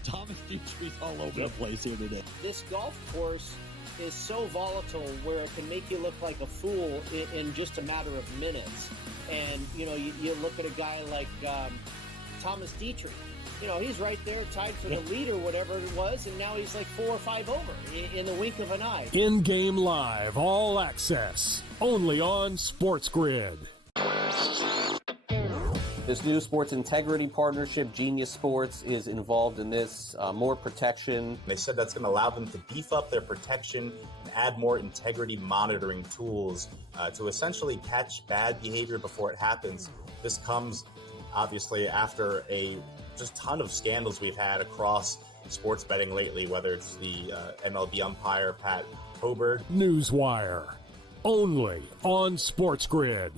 Thomas Dietrich's all over the place here today. This golf course is so volatile where it can make you look like a fool in just a matter of minutes. And, you look at a guy like Thomas Dietrich. He's right there tied for the lead or whatever it was, and now he's like 4 or 5 over in the wink of an eye. In-game live, all access, only on SportsGrid. This new sports integrity partnership, Genius Sports, is involved in this. More protection. They said that's going to allow them to beef up their protection and add more integrity monitoring tools to essentially catch bad behavior before it happens. This comes, obviously, after a just ton of scandals we've had across sports betting lately, whether it's the MLB umpire, Pat Hoberg. Newswire, only on SportsGrid.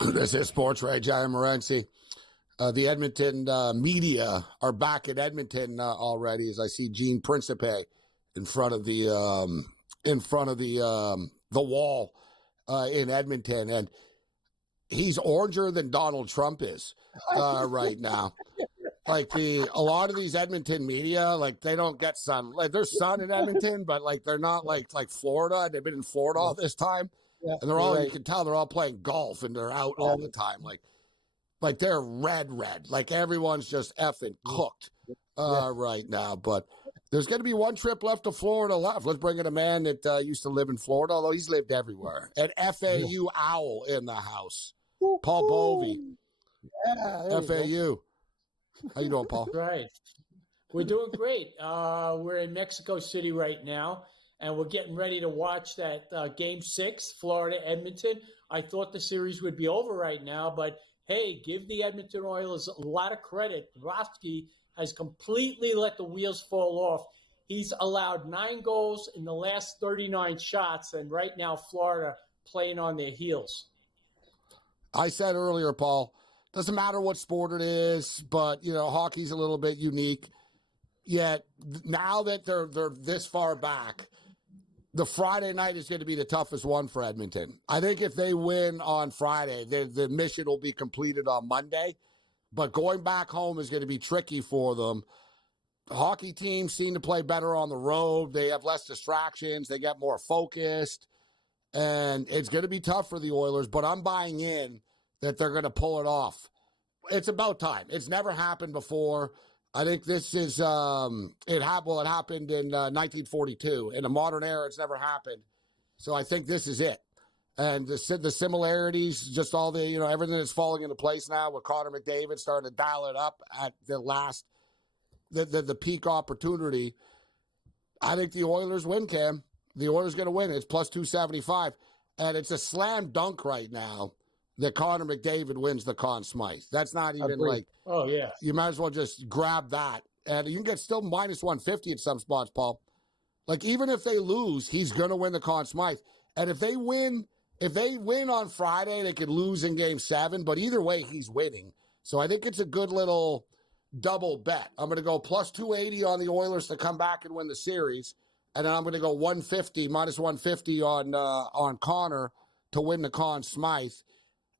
This is SportsRage. Gabriel Morency. The Edmonton media are back in Edmonton already, as I see Gene Principe in front of the wall in Edmonton, and he's oranger than Donald Trump is right now. Like a lot of these Edmonton media, like they don't get sun. Like there's sun in Edmonton, but like they're not like Florida. They've been in Florida all this time. Yeah, and they're all, you can tell they're all playing golf and they're out all the time. Like they're red. Like everyone's just effing cooked right now. But There's going to be one trip left to Florida left. Let's bring in a man that used to live in Florida, although he's lived everywhere. An FAU Owl in the house. Paul Bovey. Yeah, FAU. How you doing, Paul? That's right. We're doing great. We're in Mexico City right now, and we're getting ready to watch that Game 6, Florida-Edmonton. I thought the series would be over right now, but hey, give the Edmonton Oilers a lot of credit. Rosky has completely let the wheels fall off. He's allowed 9 goals in the last 39 shots, and right now Florida playing on their heels. I said earlier, Paul, doesn't matter what sport it is, but, hockey's a little bit unique. Yet now that they're this far back, the Friday night is going to be the toughest one for Edmonton. I think if they win on Friday, the mission will be completed on Monday. But going back home is going to be tricky for them. The hockey teams seem to play better on the road. They have less distractions. They get more focused. And it's going to be tough for the Oilers, but I'm buying in that they're going to pull it off. It's about time. It's never happened before. I think this is, it happened in 1942. In a modern era, it's never happened. So I think this is it. And the similarities, just all the, everything that's falling into place now with Connor McDavid starting to dial it up at the last, the peak opportunity. I think the Oilers win, Cam. The Oilers going to win. It's plus 275. And it's a slam dunk right now that Connor McDavid wins the Conn Smythe. That's not even like, oh, yeah. You might as well just grab that. And you can get still minus 150 at some spots, Paul. Like, even if they lose, he's going to win the Conn Smythe. And if they win on Friday, they could lose in Game 7. But either way, he's winning. So I think it's a good little double bet. I'm going to go plus 280 on the Oilers to come back and win the series. And then I'm going to go 150, minus 150 on Connor to win the Conn Smythe.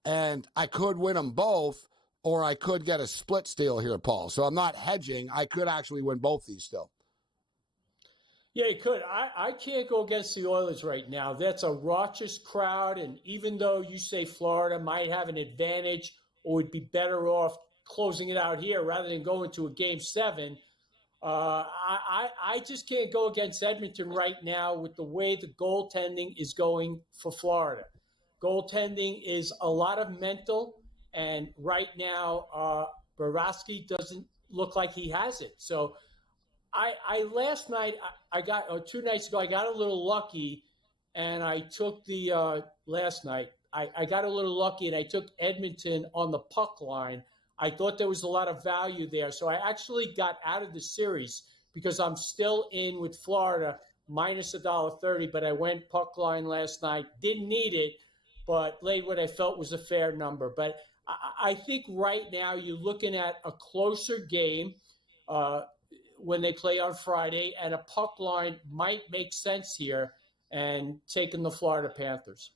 And I could win them both, or I could get a split steal here, Paul. So I'm not hedging. I could actually win both these still. Yeah, you could. I can't go against the Oilers right now. That's a raucous crowd, and even though you say Florida might have an advantage or would be better off closing it out here rather than going to a Game 7, I just can't go against Edmonton right now with the way the goaltending is going for Florida. Goaltending is a lot of mental, and right now, Borowski doesn't look like he has it. So I last night, I got 2 nights ago, I got a little lucky, and I took the last night. I got a little lucky, and I took Edmonton on the puck line. I thought there was a lot of value there. So I actually got out of the series because I'm still in with Florida minus $1.30, but I went puck line last night. Didn't need it, but laid what I felt was a fair number. But I think right now you're looking at a closer game when they play on Friday, and a puck line might make sense here and taking the Florida Panthers.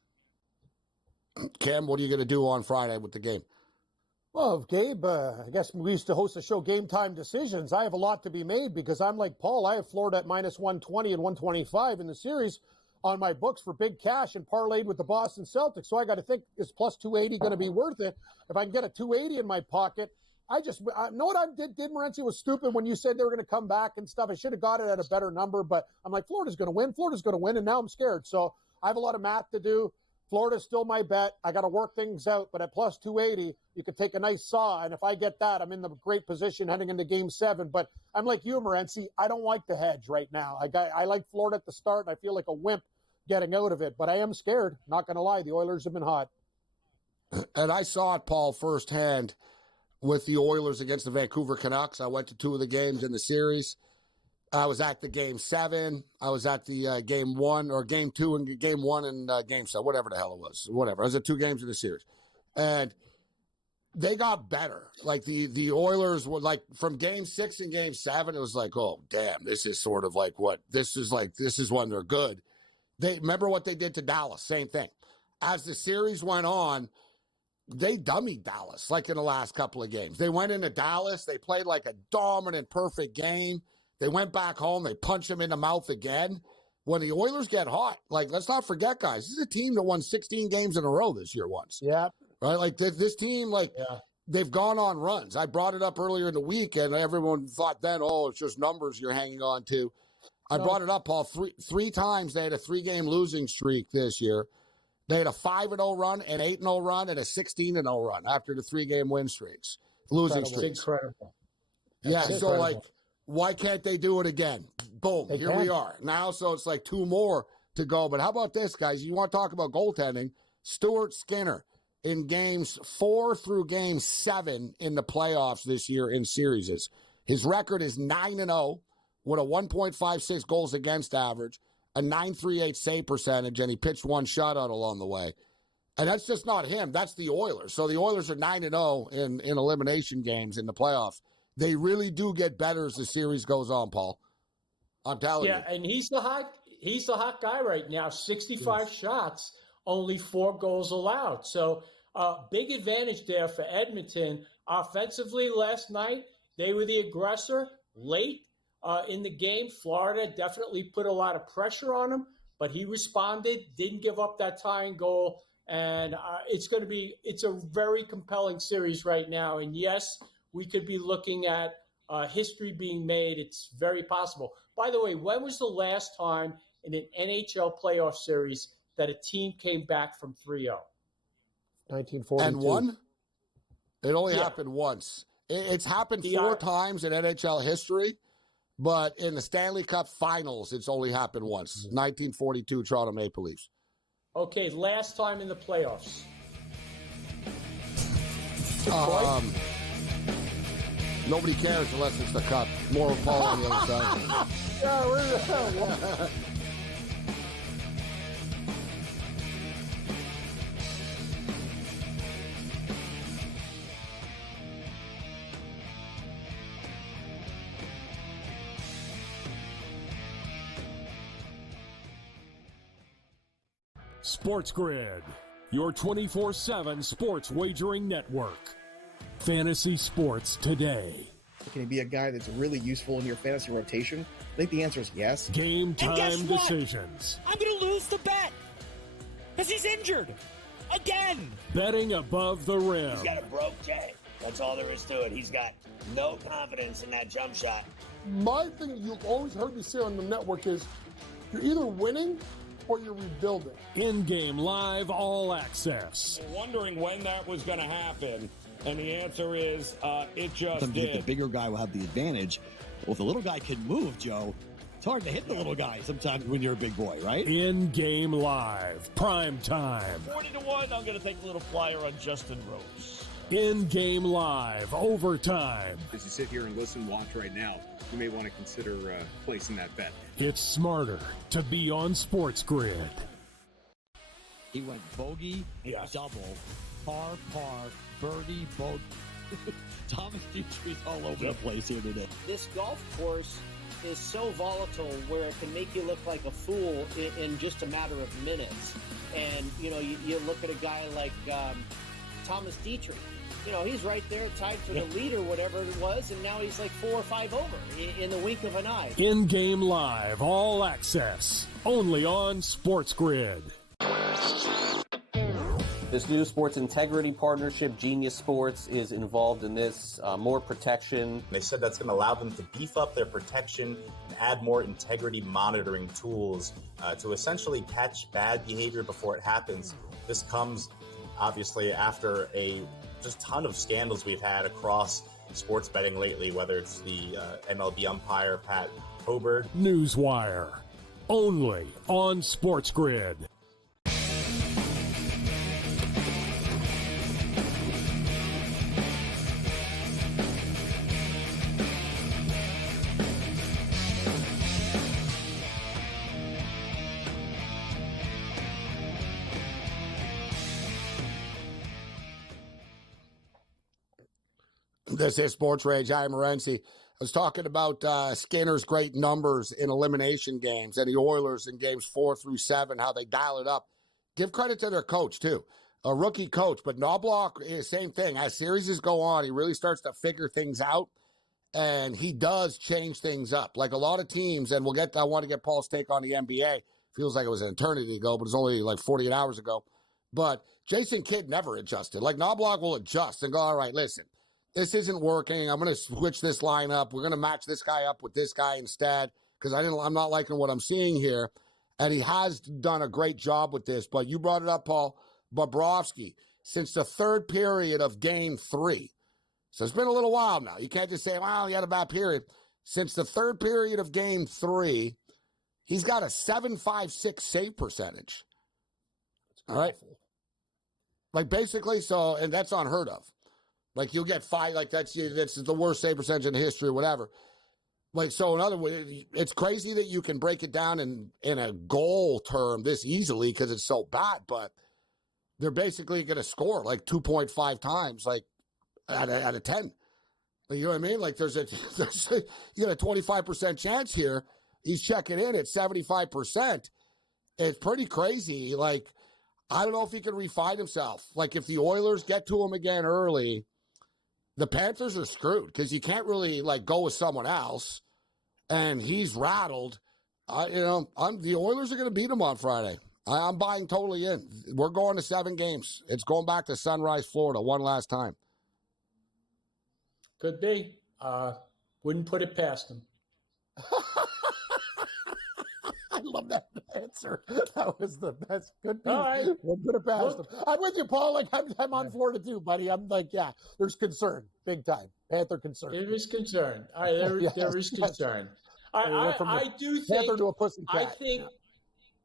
Cam, what are you going to do on Friday with the game? Well, Gabe, I guess we used to host a show, Game Time Decisions. I have a lot to be made because I'm like Paul. I have Florida at minus 120 and 125 in the series on my books for big cash and parlayed with the Boston Celtics. So I got to think, is plus 280 going to be worth it? If I can get a 280 in my pocket, I know what I did. Morency was stupid when you said they were going to come back and stuff. I should have got it at a better number, but I'm like, Florida's going to win. Florida's going to win, and now I'm scared. So I have a lot of math to do. Florida's still my bet. I got to work things out, but at plus 280, you could take a nice saw, and if I get that, I'm in the great position heading into Game 7. But I'm like you, Morency. I don't like the hedge right now. I like Florida at the start, and I feel like a wimp getting out of it, but I am scared. Not going to lie. The Oilers have been hot. And I saw it, Paul, firsthand with the Oilers against the Vancouver Canucks. I went to 2 of the games in the series. I was at the Game 7. I was at the Game 1 or Game 2 and Game 1 and Game 7, whatever the hell it was. Whatever. I was at 2 games in the series. And they got better. Like the Oilers were like from Game 6 and Game 7, it was like, oh, damn, this is sort of like what this is when they're good. They remember what they did to Dallas, same thing. As the series went on, they dummied Dallas like in the last couple of games. They went into Dallas, they played like a dominant, perfect game. They went back home, they punched them in the mouth again. When the Oilers get hot, like, let's not forget, guys, this is a team that won 16 games in a row this year once. Yeah. Right? Like, this team, like, they've gone on runs. I brought it up earlier in the week, and everyone thought then, oh, it's just numbers you're hanging on to. I brought it up, Paul, three times. They had a 3-game losing streak this year. They had a 5-0 run, an 8-0 run, and a 16-0 run after the 3-game win streaks, losing streaks. Incredible. Yeah, so like, why can't they do it again? Boom, here we are. Now, so it's like 2 more to go. But how about this, guys? You want to talk about goaltending? Stuart Skinner in games 4 through game 7 in the playoffs this year in series. His record is 9-0 with a 1.56 goals against average, a .938 save percentage, and he pitched 1 shutout along the way. And that's just not him. That's the Oilers. So the Oilers are 9-0 in elimination games in the playoffs. They really do get better as the series goes on, Paul. I'm telling you. Yeah, and he's the hot guy right now. 65 shots, only 4 goals allowed. So big advantage there for Edmonton. Offensively last night, they were the aggressor late in the game. Florida definitely put a lot of pressure on him, but he responded, didn't give up that tying goal. And it's a very compelling series right now. And yes, we could be looking at history being made. It's very possible. By the way, when was the last time in an NHL playoff series that a team came back from 3-0? 1942. And won? It only happened once. It's happened 4 times in NHL history, but in the Stanley Cup Finals, it's only happened once. 1942 Toronto Maple Leafs. Okay, last time in the playoffs. Nobody cares unless it's the cup. More of Paul on the other side. Yeah, where the hell? SportsGrid, your 24/7 sports wagering network. Fantasy sports today. Can he be a guy that's really useful in your fantasy rotation? I think the answer is yes. Game time decisions. I'm going to lose the bet because he's injured again. Betting above the rim. He's got a broke J. That's all there is to it. He's got no confidence in that jump shot. My thing you've always heard me say on the network is you're either winning or you're rebuilding. In-game live all access. Wondering when that was going to happen, and the answer is it just Sometimes did. the bigger guy will have the advantage. Well, if the little guy can move, Joe, it's hard to hit the little guy sometimes when you're a big boy, right? In-game live, prime time. 40-1, I'm going to take a little flyer on Justin Rose. In-game live, overtime. As you sit here and listen, watch right now, you may want to consider placing that bet. It's smarter to be on SportsGrid. He went bogey, double, par, birdie, bogey. Thomas Dietrich's all over the place here today. This golf course is so volatile where it can make you look like a fool in just a matter of minutes. And, you look at a guy like Thomas Dietrich. He's right there tied for the lead or whatever it was, and now he's like 4 or 5 over in the wink of an eye. In-game live, all access, only on SportsGrid. This new sports integrity partnership, Genius Sports, is involved in this. More protection. They said that's going to allow them to beef up their protection and add more integrity monitoring tools to essentially catch bad behavior before it happens. This comes, obviously, after a just ton of scandals we've had across sports betting lately, whether it's the MLB umpire, Pat Hobert. Newswire, only on SportsGrid. This is SportsRage. I am Morency. I was talking about Skinner's great numbers in elimination games and the Oilers in games 4 through 7, how they dial it up. Give credit to their coach, too. A rookie coach. But Knobloch, same thing. As series go on, he really starts to figure things out, and he does change things up. Like a lot of teams, and I want to get Paul's take on the NBA. Feels like it was an eternity ago, but it's only like 48 hours ago. But Jason Kidd never adjusted. Like, Knobloch will adjust and go, all right, listen, this isn't working. I'm going to switch this lineup. We're going to match this guy up with this guy instead because I'm not liking what I'm seeing here. And he has done a great job with this. But you brought it up, Paul. Bobrovsky, since the third period of Game 3. So it's been a little while now. You can't just say, well, he had a bad period. Since the third period of Game 3, he's got a .756 save percentage. All right? Like, basically, so, and that's unheard of. Like, you'll get 5, like, that's the worst save percentage in history or whatever. Like, so in other words, it's crazy that you can break it down in a goal term this easily because it's so bad, but they're basically going to score like 2.5 times, like out of 10. You know what I mean? Like, you got a 25% chance here. He's checking in at 75%. It's pretty crazy. Like, I don't know if he can refine himself. Like, if the Oilers get to him again early, the Panthers are screwed because you can't really, like, go with someone else, and he's rattled. The Oilers are going to beat him on Friday. I'm buying totally in. We're going to 7 games. It's going back to Sunrise, Florida, one last time. Could be. Wouldn't put it past him. I love that answer. That was the best. Could be. All right. We'll put it past him. I'm with you, Paul. Like, I'm on Florida too, buddy. I'm like, yeah, there's concern. Big time. Panther concern. There is concern. All right, there is concern. I do think Panther to a pussycat.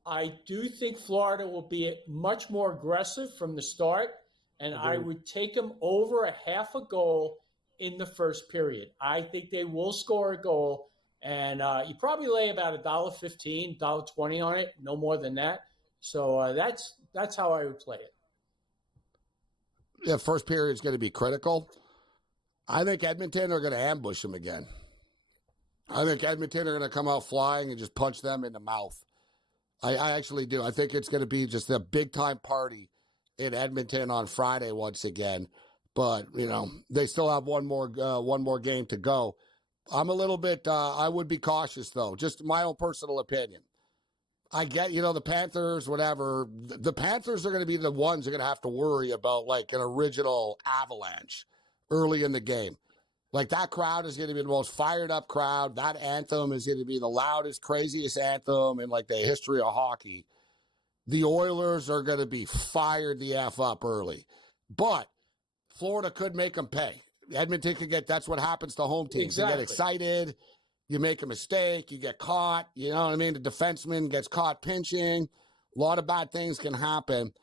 I do think Florida will be much more aggressive from the start, and I would take them over a half a goal in the first period. I think they will score a goal. And you probably lay about $1.15, $1.20 on it, no more than that. So that's how I would play it. Yeah, first period is going to be critical. I think Edmonton are going to ambush them again. I think Edmonton are going to come out flying and just punch them in the mouth. I actually do. I think it's going to be just a big-time party in Edmonton on Friday once again. But, they still have one more game to go. I'm a little bit, I would be cautious, though. Just my own personal opinion. I get, the Panthers, whatever. The Panthers are going to be the ones who are going to have to worry about, like, an original avalanche early in the game. Like, that crowd is going to be the most fired-up crowd. That anthem is going to be the loudest, craziest anthem in, like, the history of hockey. The Oilers are going to be fired the F up early. But Florida could make them pay. Edmonton could that's what happens to home teams. Exactly. They get excited. You make a mistake. You get caught. You know what I mean? The defenseman gets caught pinching. A lot of bad things can happen.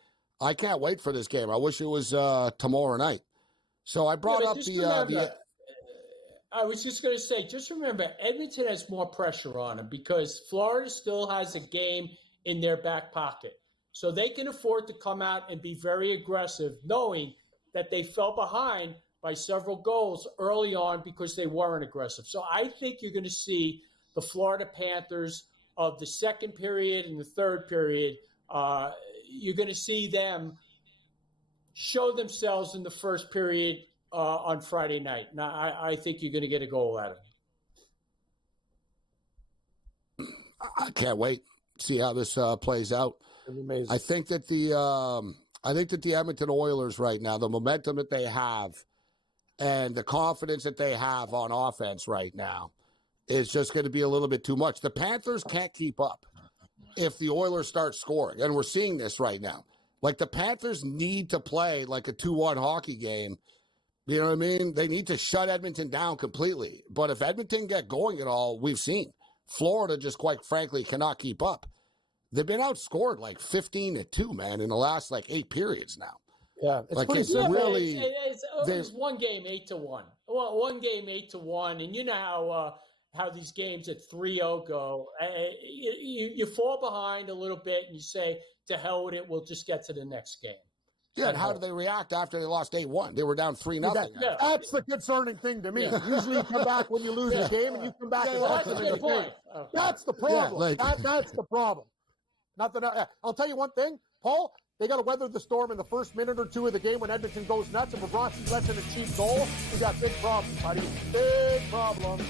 I can't wait for this game. I wish it was tomorrow night. So I brought up I was just going to say, just remember, Edmonton has more pressure on them because Florida still has a game in their back pocket. So they can afford to come out and be very aggressive, knowing that they fell behind by several goals early on because they weren't aggressive. So I think you're going to see the Florida Panthers of the second period and the third period. You're going to see them show themselves in the first period on Friday night. Now, I think you're going to get a goal out of it. I can't wait. See how this plays out. Amazing. I think that the Edmonton Oilers right now, the momentum that they have, and the confidence that they have on offense right now is just going to be a little bit too much. The Panthers can't keep up if the Oilers start scoring, and we're seeing this right now. Like, the Panthers need to play like a 2-1 hockey game. You know what I mean? They need to shut Edmonton down completely. But if Edmonton get going at all, we've seen Florida just, quite frankly, cannot keep up. They've been outscored like 15-2, man, in the last like 8 periods now. Yeah, it's like, pretty it's really. It's one game 8-1. Well, one game 8-1, and you know how these games at 3-0 go. You fall behind a little bit, and you say, "To hell with it. We'll just get to the next game." Yeah, and how did they react after they lost 8-1? They were down 3-0. That's the concerning thing to me. Yeah. Usually you come back when you lose a game, and you come back and that's a good point. That's the problem. That's the problem. I'll tell you one thing, Paul. They got to weather the storm in the first minute or two of the game when Edmonton goes nuts. If Bobrovsky lets in a cheap goal, we got big problems, buddy. Big problems.